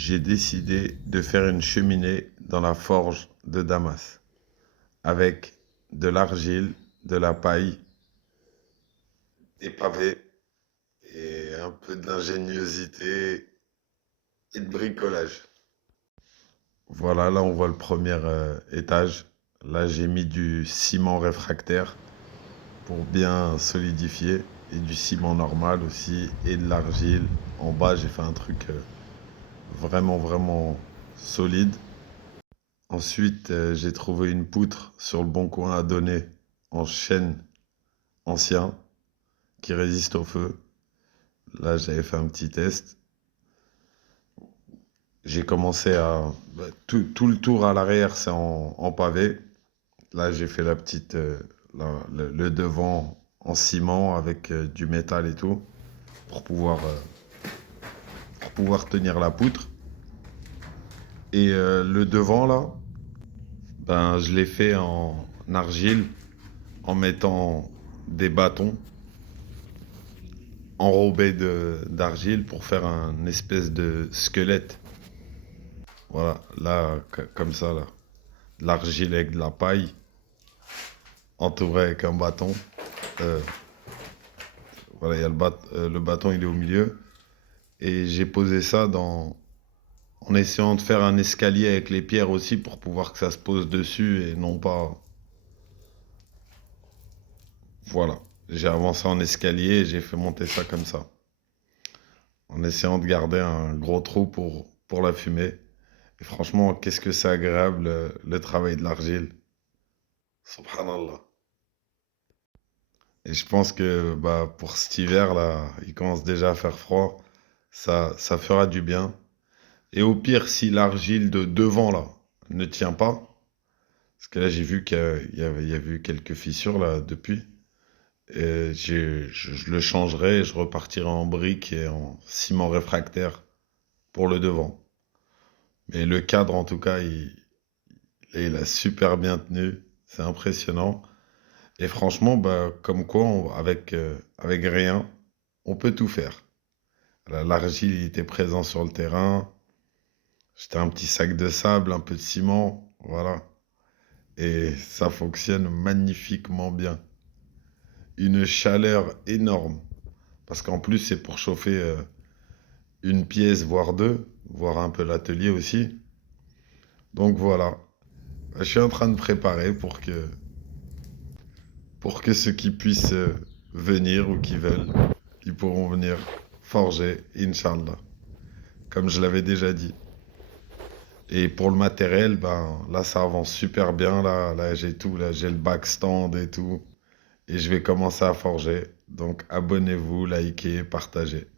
j'ai décidé de faire une cheminée dans la forge de Damas avec de l'argile, de la paille, des pavés et un peu d'ingéniosité et de bricolage. Voilà, là on voit le premier étage. Là j'ai mis du ciment réfractaire pour bien solidifier et du ciment normal aussi et de l'argile. En bas j'ai fait un truc vraiment solide. Ensuite, j'ai trouvé une poutre sur le bon coin à donner en chêne ancien qui résiste au feu. Là, j'avais fait un petit test. J'ai commencé à... tout le tour à l'arrière, c'est en pavé. Là, j'ai fait la petite... le devant en ciment avec du métal et tout pour pouvoir tenir la poutre. Et le devant, là, ben, je l'ai fait en argile en mettant des bâtons enrobés d'argile pour faire un espèce de squelette. Voilà, là, comme ça, là. De l'argile avec de la paille, entouré avec un bâton. Euh, voilà, il y a le bâton, il est au milieu. Et j'ai posé ça en essayant de faire un escalier avec les pierres aussi pour pouvoir que ça se pose dessus et non pas... Voilà, j'ai avancé en escalier et j'ai fait monter ça comme ça. En essayant de garder un gros trou pour la fumée. Et franchement, qu'est-ce que c'est agréable le travail de l'argile. Subhanallah. Et je pense que bah, pour cet hiver, là, il commence déjà à faire froid. Ça fera du bien. Et au pire, si l'argile de devant, là, ne tient pas, parce que là, j'ai vu il y avait eu quelques fissures, là, depuis. Et je le changerai et je repartirai en briques et en ciment réfractaire pour le devant. Mais le cadre, en tout cas, il a super bien tenu. C'est impressionnant. Et franchement, bah, comme quoi, avec rien, on peut tout faire. L'argile, il était présent sur le terrain. J'étais un petit sac de sable, un peu de ciment, voilà. Et ça fonctionne magnifiquement bien. Une chaleur énorme. Parce qu'en plus, c'est pour chauffer une pièce, voire deux, voire un peu l'atelier aussi. Donc voilà. Je suis en train de préparer pour que ceux qui puissent venir ou qui veulent, ils pourront venir forger, Inch'Allah, comme je l'avais déjà dit. Et pour le matériel, ben là ça avance super bien, là j'ai tout, là j'ai le backstand et tout, et je vais commencer à forger. Donc abonnez-vous, likez, partagez.